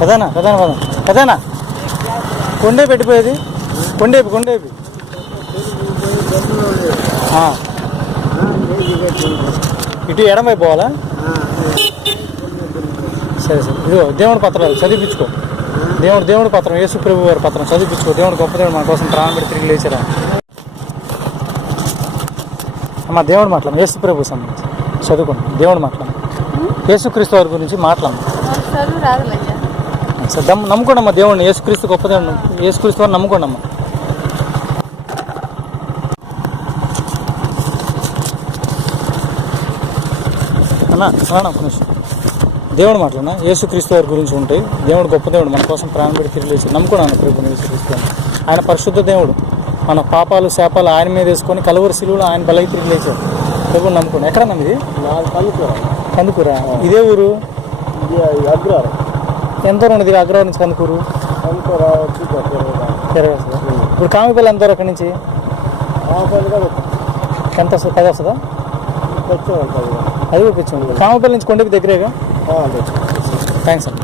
కదానా కదానా పదం కదానా కొండే పెట్టిపోయేది కొండేపి ఇటు ఎడమై పోవాలా? సరే ఇదిగో దేవుడి పత్రాలు చదివించుకో. దేవుడి పత్రం, యేసు ప్రభు వారి పత్రం చదివించుకో. దేవుడు గొప్ప దేవుడు మన కోసం ప్రాణం పెట్టి తిరిగి లేచారా. అమ్మ దేవుడు మాట్లాడు, యేసు ప్రభు సంబంధించి చదువుకోండి. దేవుడు మాట్లాడు, యేసుక్రీస్తు వారి గురించి మాట్లాడు. సరే నమ్ముకోండి అమ్మా దేవుడిని, యేసుక్రీస్తు గొప్ప దేవుడు, యేసుక్రీస్తు వారిని నమ్ముకోండి అమ్మా. అన్నా ఒక నిమిషం దేవుడు మాట్లాడినా, యేసుక్రీస్తు వారి గురించి ఉంటాయి. దేవుడు గొప్ప దేవుడు, మన కోసం ప్రాణం పెట్టి తిరిగి లేచి నమ్ముకున్నాను ప్రభుని యేసుక్రీస్తు. ఆయన పరిశుద్ధ దేవుడు, మన పాపాలు శాపాలు ఆయన మీద వేసుకొని కలువరి శిలువలో ఆయన బలకి తిరిగి లేచాడు. ప్రభుని నమ్ముకోండి. ఎక్కడ నమ్మిది? కందుకూర. ఇదే ఊరు? అగ్రహారం. ఎంత దూరం ఉన్నది అగ్రహారం నుంచి కందుకూరు? ఇప్పుడు కామిపల్లి ఎంత దూరం అక్కడి నుంచి? ఎంత వస్తుంది? 10 వస్తుందా? అది కూడా తెచ్చాము. కామపల్లి నుంచి కొండకి దగ్గరేగా. థ్యాంక్స్ అండి.